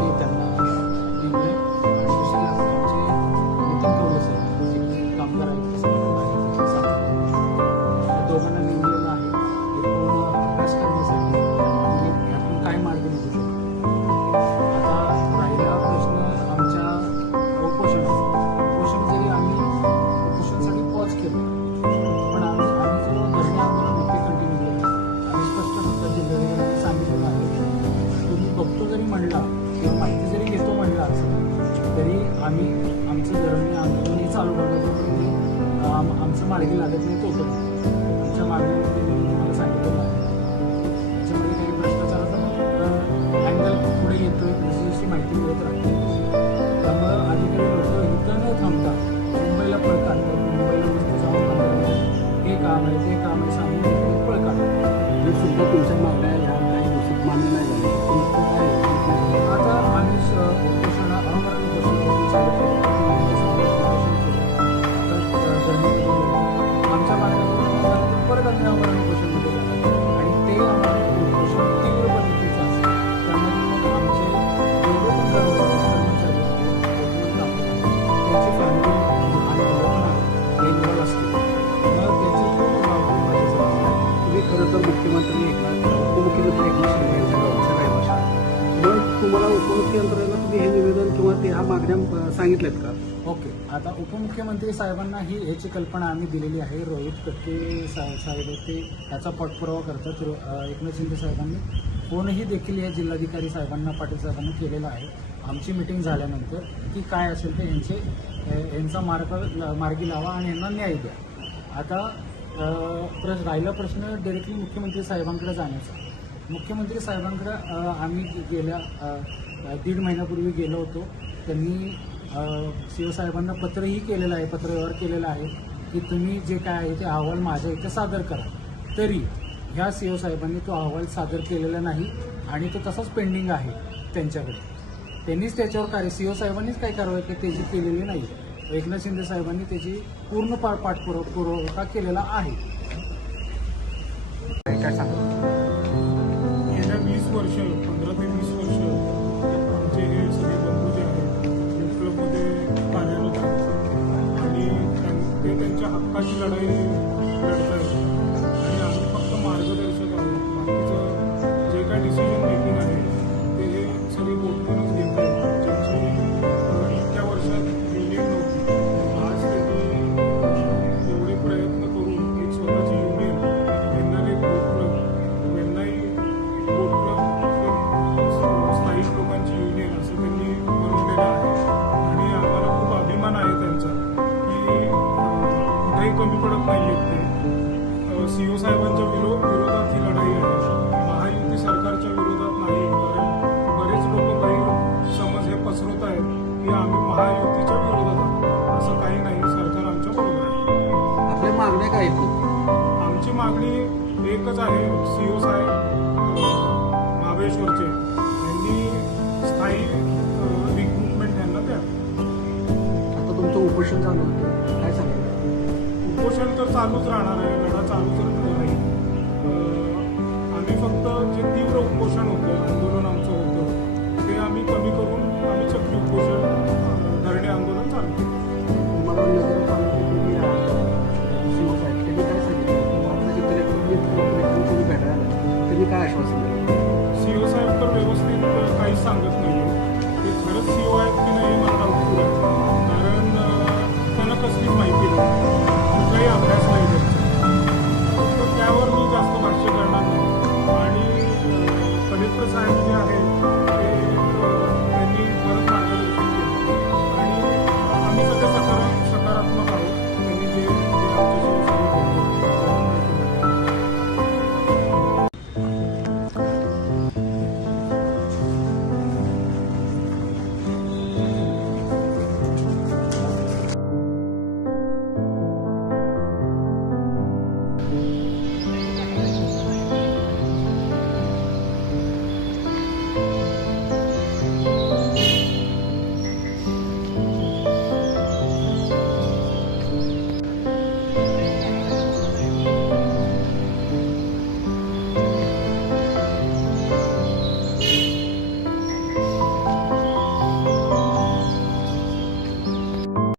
व्यक्ती होते मार्गी लागत नाही तोपर्यंत आमच्या मागण्यांमध्ये ते ह्या मागण्या अ, सांगितल्यात का? ओके. आता उपमुख्यमंत्री साहेबांना ही याची कल्पना आम्ही दिलेली आहे. रोहित कटके सा- साहेब ते याचा पाठपुरावा करतात रो- एकनाथ शिंदे साहेबांनी. फोनही देखील या जिल्हाधिकारी साहेबांना पाटील साहेबांना केलेला आहे. आमची मिटिंग झाल्यानंतर की काय असेल ते यांचे यांचा मार्ग मार्गी लावा आणि यांना न्याय द्या. आता राहिला प्रश्न डायरेक्टली मुख्यमंत्री साहेबांकडे जाण्याचा. मुख्यमंत्री साहेबांकडे आम्ही गेल्या दीड महिन्यापूर्वी गेलो होतो. त्यांनी शिवसाहेबांना पत्रही केलेलं आहे पत्रव्यवहार केलेला आहे की तुम्ही जे काय आहे ते अहवाल माझ्या इथे सादर करा. तरी ह्या सी साहेबांनी तो अहवाल सादर केलेला नाही आणि तो तसाच पेंडिंग आहे त्यांच्याकडे. त्यांनीच त्याच्यावर कार्य सी साहेबांनीच काही कारवाई की त्याची केलेली नाही. एकनाथ शिंदे साहेबांनी त्याची पूर्ण पाठपुरा पाठपुरावा पुरवठा केलेला आहे. काय सांगा? Lord. कमी पडत नाही आहेत ते सीओ साहेबांच्या विरो विरोधात ही लढाई आहे. महायुती सरकारच्या विरोधात नाही कारण बरेच लोक काही समज हे पसरवत आहेत की आम्ही महायुतीच्या विरोधात आहोत. असं काही नाही. सरकार आमच्या बरोबर आहे. आपल्या मागण्या काय आमची मागणी एकच आहे. सीओ साहेब महाबळेश्वरचे. यांनी स्थायी रिक्रुटमेंट यांना द्या. आता तुमचं उपोषण चालू होतं. उपोषण तर चालूच राहणार आहे. लढा चालूच राहणार आहे. आम्ही फक्त जे तीव्र उपोषण होतं आंदोलन आमचं होतं ते आम्ही कमी करून आम्ही चक्री उपोषण धरणे आंदोलन चालू काय आश्वासन Yeah.